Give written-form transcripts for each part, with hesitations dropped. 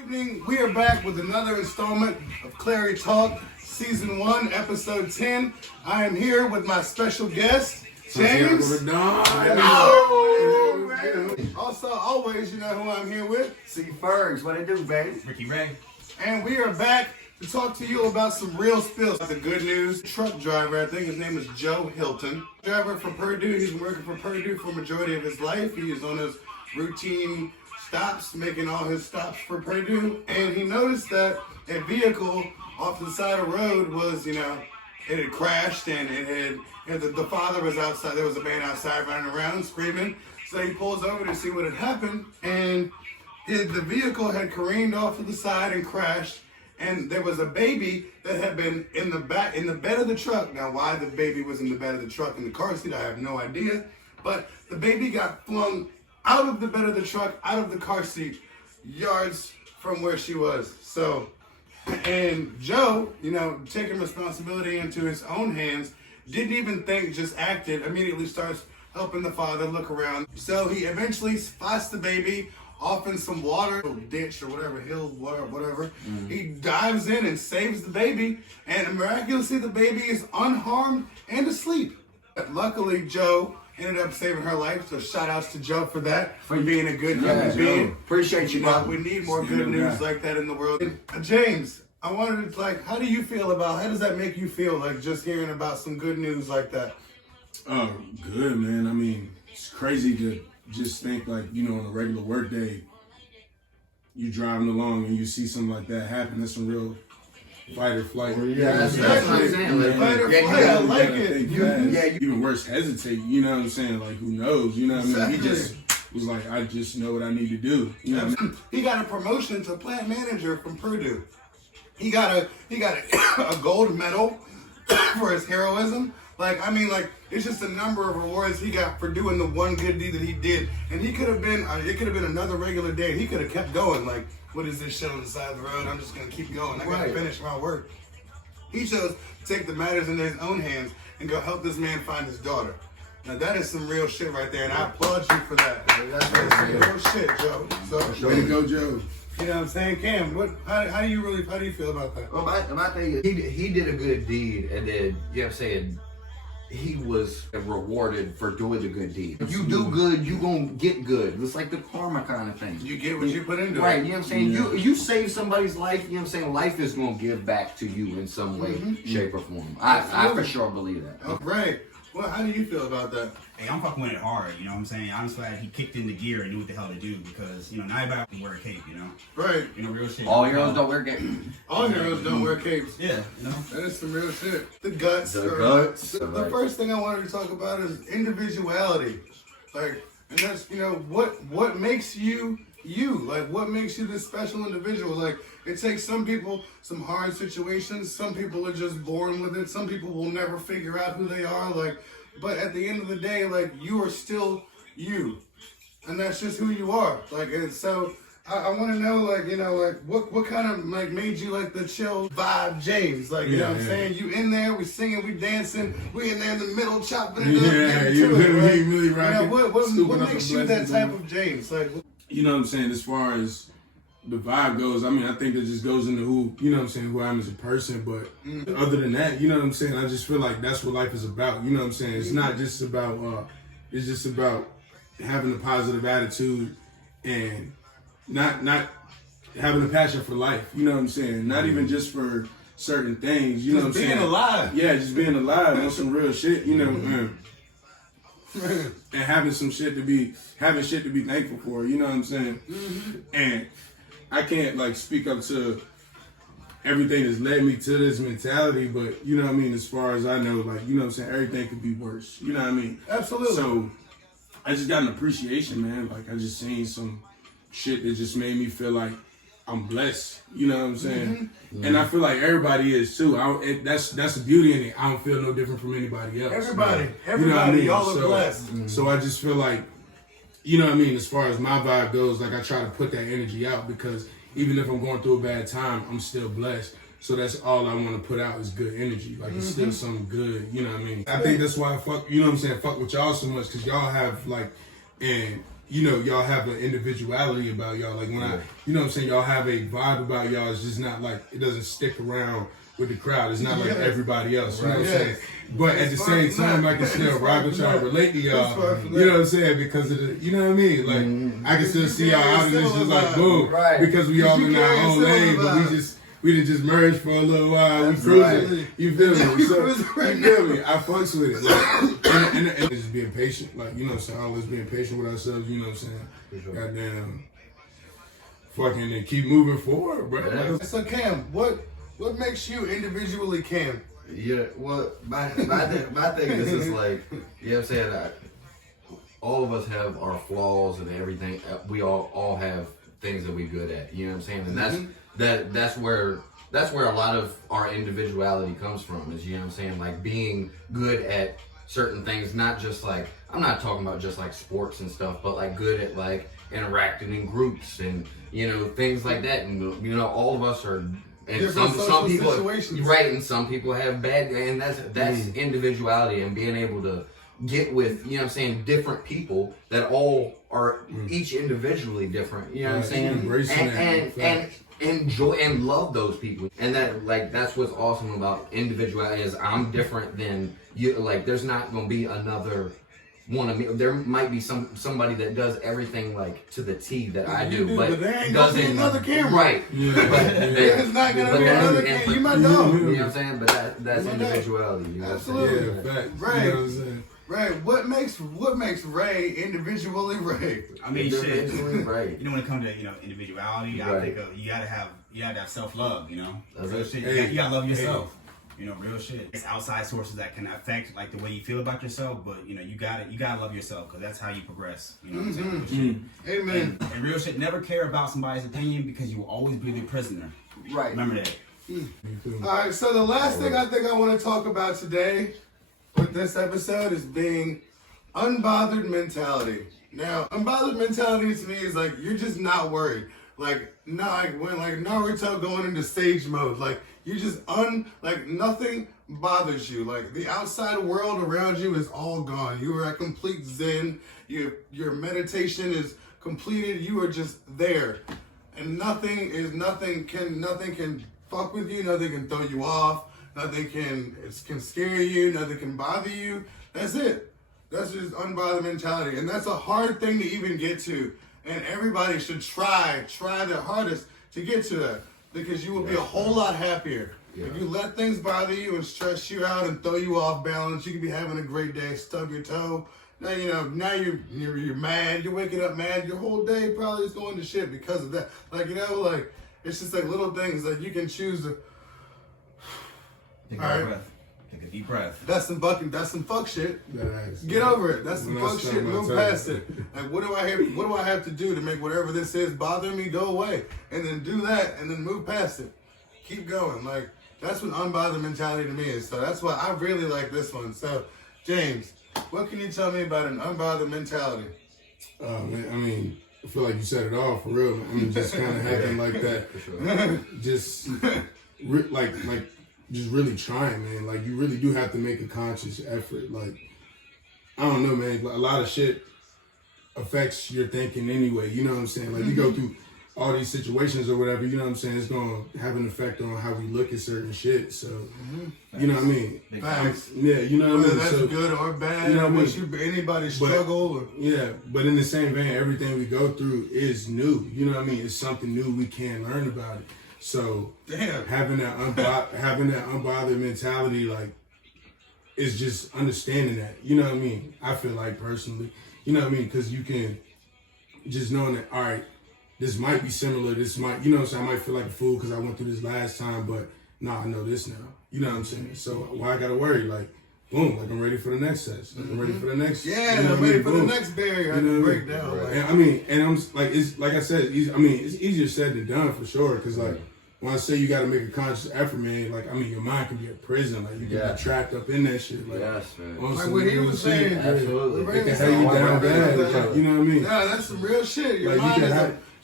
Good evening. We are back with another installment of Clarey Talk, Season 1, Episode 10. I am here with my special guest, James. Also, always, you know who I'm here with. C. Fergs, what it do, baby? Ricky Ray. And we are back to talk to you about some real spills. The good news, truck driver, I think his name is Joe Hilton. Driver for Purdue, he's been working for Purdue for a majority of his life. He is on his routine stops, making all his stops for Purdue. And he noticed that a vehicle off the side of the road was, it had crashed and the father was outside. There was a man outside running around screaming. So he pulls over to see what had happened. And the vehicle had careened off to the side and crashed. And there was a baby that had been in the bed of the truck. Now, why the baby was in the bed of the truck in the car seat, I have no idea. But the baby got flung out of the bed of the truck, out of the car seat, yards from where she was. So, and Joe, taking responsibility into his own hands, didn't even think, just acted, immediately starts helping the father look around. So he eventually spots the baby off in some water, ditch or whatever, hill, whatever. He dives in and saves the baby, and miraculously the baby is unharmed and asleep. Luckily, Joe ended up saving her life, so shout outs to Joe for that, for being a good human being. Appreciate you, bro. We need more good news like that in the world. James, I wanted to, how do you feel how does that make you feel, just hearing about some good news like that? Oh, good, man. I mean, it's crazy to just think on a regular work day, you driving along and you see something like that happen. That's some real fight or flight. That's what I'm saying. Fight or flight, I like it. Even worse, hesitate. You know what I'm saying? Who knows? You know what I mean? He just was like, I just know what I need to do. You know what I mean? He got a promotion to plant manager from Purdue. He got a gold medal for his heroism. It's just a number of awards he got for doing the one good deed that he did. And he could have been, it could have been another regular day. He could have kept going. What is this show on the side of the road? I'm just going to keep going. I got to finish my work. He chose to take the matters into his own hands and go help this man find his daughter. Now, that is some real shit right there. And I applaud you for that. That's some real shit, Joe. So, way to go, Joe. You know what I'm saying? Cam, how do you feel about that? Well, my thing is, he did a good deed, and then, he was rewarded for doing the good deed. If you do good, you gonna get good. It's like the karma kind of thing. You get what you put into it. Right, you know what I'm saying? Yeah. You save somebody's life, you know what I'm saying? Life is gonna give back to you in some way, shape, or form. I for sure believe that. Oh, right. Well, how do you feel about that? Hey, I'm fucking with it hard, you know what I'm saying? I'm just glad he kicked in the gear and knew what the hell to do because, not everybody can wear a cape, Right. Real shit. All heroes don't wear capes. All heroes don't wear capes. Yeah, That is some real shit. The guts. The first thing I wanted to talk about is individuality. And that's, what makes you you? What makes you this special individual? It takes some people some hard situations. Some people are just born with it. Some people will never figure out who they are. But at the end of the day, you are still you. And that's just who you are. And so I want to know, what kind of, made you, the chill vibe James? You know what I'm saying? You in there, we singing, we dancing, we in there in the middle chopping it up. Yeah, you really rocking. What makes you that type of James? You know what I'm saying? As far as the vibe goes, I think it just goes into who I am as a person. But other than that, you know what I'm saying? I just feel like that's what life is about. You know what I'm saying? It's not just about, it's just about having a positive attitude and not having a passion for life. You know what I'm saying? Not even just for certain things. You know what I'm saying? Just being alive. Yeah, just being alive on some real shit. And having shit to be thankful for. You know what I'm saying? And I can't speak up to everything that's led me to this mentality, but you know what I mean, as far as I know, you know what I'm saying, everything could be worse. You know what I mean? Absolutely. So I just got an appreciation, man. I just seen some shit that just made me feel like I'm blessed. You know what I'm saying? And I feel like everybody is too. That's the beauty in it. I don't feel no different from anybody else. Everybody, you know what I mean? Y'all are blessed. So I just feel like, you know what I mean, as far as my vibe goes, I try to put that energy out because even if I'm going through a bad time, I'm still blessed. So that's all I want to put out is good energy. It's still something good, you know what I mean? I think that's why I fuck with y'all so much because y'all have and you know, y'all have an individuality about y'all. Like when you know what I'm saying, y'all have a vibe about y'all. It's just not like, it doesn't stick around with the crowd. It's not like everybody else. You know what I'm saying? But at the same time, I can still rock and try to relate to y'all. You know what I'm saying? Because of the, you know what I mean? Like, I can still see y'all out and it's just like, boom. Because we all in our own lane, but we didn't just merge for a little while. We cruising. You feel me? So, you feel me? I fucks with it. Like, and just being patient. Like, you know what I'm saying? Always being patient with ourselves. You know what I'm saying? Goddamn. Fucking and keep moving forward, bro. So Cam, what makes you individually Cam? Yeah, well, my thing is just like, you know what I'm saying? All of us have our flaws and everything. We all have things that we're good at. You know what I'm saying? And that's where a lot of our individuality comes from. Is, you know what I'm saying? Like being good at certain things, not just like, I'm not talking about just like sports and stuff, but like good at like interacting in groups and, you know, things like that. And, you know, all of us are. And some people, right, and some people have bad, and that's individuality and being able to get with, you know what I'm saying, different people that all are each individually different, you know what I'm saying, and enjoy and love those people, and that's what's awesome about individuality is I'm different than you. Like, there's not gonna be another one of me. There might be somebody that does everything like to the T that I do, but there ain't doesn't gonna be another camera. Right. Yeah. There's not gonna be another camera. You might know. You know what I'm saying? But that's individuality. You know Absolutely. Yeah, facts. Right. You know what I'm saying? Right. What makes Ray individually Ray? I mean, shit. Right. You know, when it comes to, you know, individuality, I think you gotta have self-love. You know, That's real it. shit. You gotta love yourself. You know, real shit. It's outside sources that can affect like the way you feel about yourself, but you know, you gotta love yourself because that's how you progress. You know what I'm saying? Real shit. Amen. And real shit. Never care about somebody's opinion because you will always be the prisoner. Right. Remember that. All right. So the last thing I think I want to talk about today with this episode is being unbothered mentality. Now, unbothered mentality to me is like you're just not worried. Like when Naruto going into sage mode, like you just like nothing bothers you. Like the outside world around you is all gone. You are at complete zen. Your meditation is completed. You are just there, and nothing can fuck with you. Nothing can throw you off. Nothing can scare you. Nothing can bother you. That's it. That's just unbothered mentality, and that's a hard thing to even get to. And everybody should try their hardest to get to that, because you will be a whole lot happier. Yeah. If you let things bother you and stress you out and throw you off balance, you could be having a great day, stub your toe. Now you're mad. You're waking up mad. Your whole day probably is going to shit because of that. Like, you know, like it's just like little things that you can choose to. Take a breath. Take a deep breath. That's some fuck shit. Nice. Get over it. That's some fuck shit. Move past it. Like, what do I have to do to make whatever this is bothering me go away? And then do that, and then move past it. Keep going. Like, that's what unbothered mentality to me is. So that's why I really like this one. So, James, what can you tell me about an unbothered mentality? Man, I mean, I feel like you said it all for real. I mean, just kind of having like that, just just really trying, man. Like, you really do have to make a conscious effort. Like, I don't know, man. A lot of shit affects your thinking anyway. You know what I'm saying? Like, you go through all these situations or whatever, you know what I'm saying? It's going to have an effect on how we look at certain shit. So, you know what I mean? Facts. Yeah, you know what I mean? Whether that's so, good or bad, you know what I mean? Anybody struggle. Or... Yeah, but in the same vein, everything we go through is new. You know what I mean? It's something new we can learn about it. So having that unbothered mentality, like, is just understanding that. You know what I mean? I feel like personally, you know what I mean? Because you can just knowing that, all right, this might be similar. This might, you know what I'm saying? I might feel like a fool because I went through this last time, but I know this now. You know what I'm saying? So why I gotta worry? Like, boom, like I'm ready for the next test. Like, I'm ready for the next. Yeah, you know I'm ready for the next barrier I can break down. Right. Like. And I mean, and I'm like, it's like I said, it's easier said than done for sure. Because like when I say you got to make a conscious effort, man, like I mean, your mind can be a prison. Like you can be trapped up in that shit. Like, yes, man. Like what he was saying, absolutely. It can have you down bad. Like, you know what I mean? Yeah, that's some real shit. Your like, mind is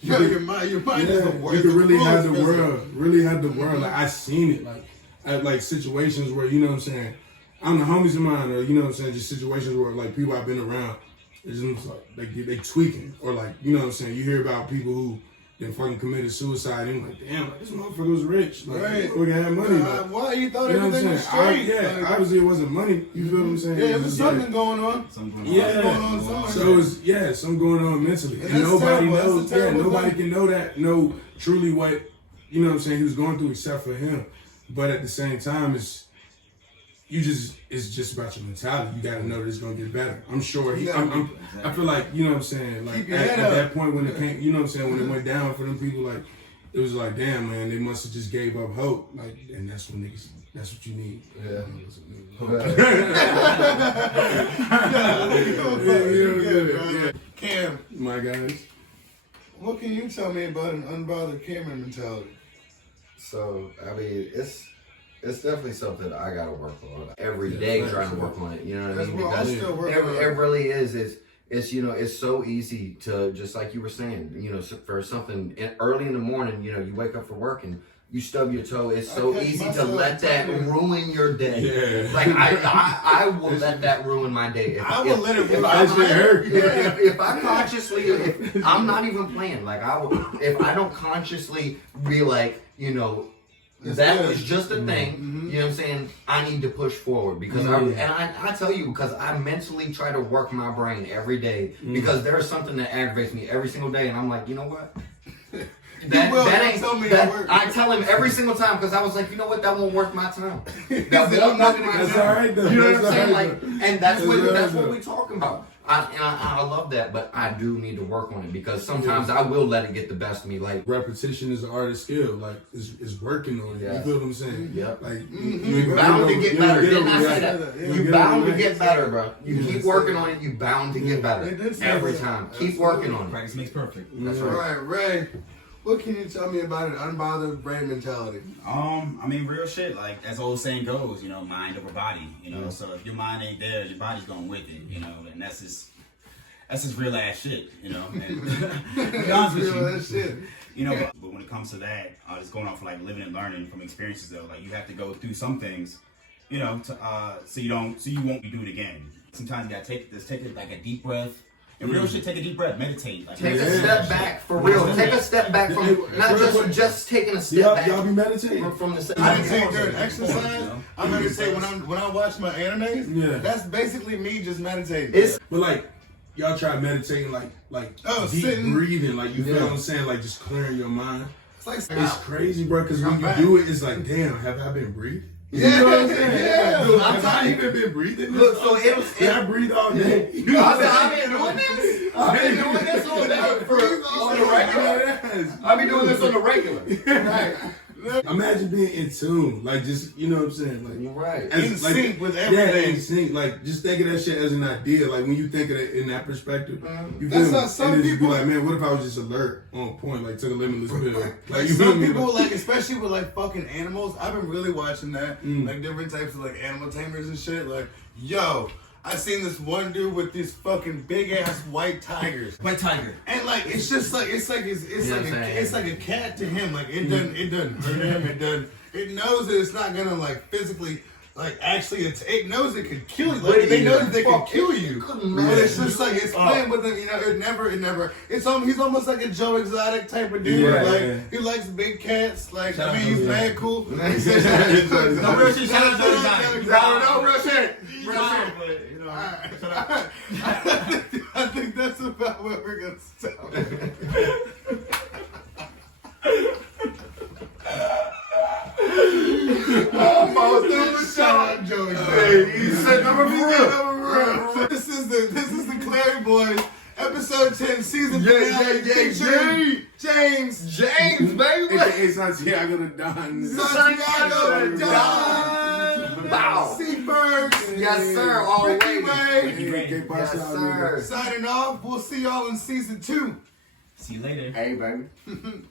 your mind is the worst. You can really have the world. Like I seen it. Like at like situations where, you know what I'm saying, I'm the homies of mine, or you know what I'm saying, just situations where like people I've been around, It's just like they tweaking, or like, you know what I'm saying. You hear about people who then fucking committed suicide, and like, damn, like, this motherfucker was rich, like, Right. we had money. Like, Why you thought you know what I'm everything saying? was straight? Like, obviously it wasn't money. You feel what I'm saying? Yeah, It it was like- something going on. Yeah, going on somewhere. so it's something going on mentally, and that's nobody terrible. That's a knows. Yeah, terrible nobody thing. can know truly what, you know what I'm saying, he was going through except for him. But at the same time, it's just about your mentality. You got to know that it's gonna get better. I'm sure. I feel like, you know what I'm saying. Like Keep your at head up. that point when it came, you know what I'm saying, when it went down for them people, like it was like, damn, man, they must have just gave up hope. Like, and that's when niggas. That's what you need. Yeah. Yeah. Cam, My guys. what can you tell me about an unbothered Cameron mentality? So I mean, it's definitely something I gotta work on every day, trying to work on it. You know what I mean? We're all still working on it really is. It's you know, it's so easy to, just like you were saying, you know, for something early in the morning, you know, you wake up for work and you stub your toe. It's so catch easy to myself let that too. ruin your day. Yeah. Like I will let that ruin my day. I will let it ruin That shit hurt. if I consciously, if I'm not even playing, like if I don't consciously be like, you know, that good. was just a thing, you know what I'm saying? I need to push forward because I tell you, because I mentally try to work my brain every day because there's something that aggravates me every single day, and I'm like, you know what? I tell him every single time because I was like, you know what? That won't worth my time. That won't worth my That's time. all right, though. You know what I'm That's saying? all right, Like, though. and that's what That's all right, we're talking about. I love that, but I do need to work on it because sometimes I will let it get the best of me. Like, Repetition is an art of skill. Like, it's working on it. Yeah. You feel what I'm saying? Yep. Like, you bound to get better. Didn't I say that? You bound to get better, bro. You keep working on it. You bound to get better They did say every that. time. Keep working on it. Practice makes perfect. That's All right. right, Ray. What can you tell me about an unbothered brain mentality? I mean, real shit. Like as the old saying goes, you know, mind over body. You know, so if your mind ain't there, your body's going with it. You know, and that's just real ass shit. You know, and to be honest with Real you, ass shit. you know, but when it comes to that, just going off like living and learning from experiences though, like you have to go through some things, you know, to, so you won't do it again. Sometimes you gotta take it like a deep breath. And real shit, take a deep breath, meditate. Like, Take a step back for real. Take a step back from not just taking a step back. Y'all be meditating? From the I meditate during exercise. I meditate when I watch my animes. Yeah. That's basically me just meditating. It's But like, y'all try meditating like deep sitting. breathing, like you feel Yeah. what I'm saying, like just clearing your mind. It's like It's crazy, bro, because when I'm you back. do it, it's like, damn, have I been breathing? Yeah, You know what I'm saying? yeah. Dude, I'm have I telling you. even been breathing? Look, so it- I breathe all day. You know what I'm I've saying? been doing this. I've been doing this on the regular. Yes. I've been doing this on the regular. Right. Imagine being in tune, like just, you know what I'm saying, like You're right. In sync with everything. Yeah, in sync. Like just think of that shit as an idea. Like when you think of it in that perspective, you That's feel how me? some And then you be people- like, man, what if I was just alert, on point, like took a limitless pill? Like you feel some me? people, like especially with like fucking animals. I've been really watching that, like different types of like animal tamers and shit. Like, yo, I seen this one dude with these fucking big ass white tigers. White tiger. And like it's just like it's like a cat to him. Like it doesn't hurt him. It knows that it's not gonna like physically like actually it knows it could kill you. Like they know that they can kill you. But it's just like it's playing with them. You know, it never. He's almost like a Joe Exotic type of dude. Yeah, like yeah. he likes big cats. Like Shout I out mean, he's to mad cool. No real shit. Shout out to the guy. No real shit. You know, I think that's about where we're gonna stop. Shout out Joey. He said number four. This is the ClareyBoyz episode 10 season finale yeah, featuring James. James, baby. AKA Santiago the Don. Santiago Don. Wow. Seabergs. Yes, sir. All Ricky way. Ray. Yes, sir. Signing off. We'll see y'all in season 2. see you later. Hey, baby.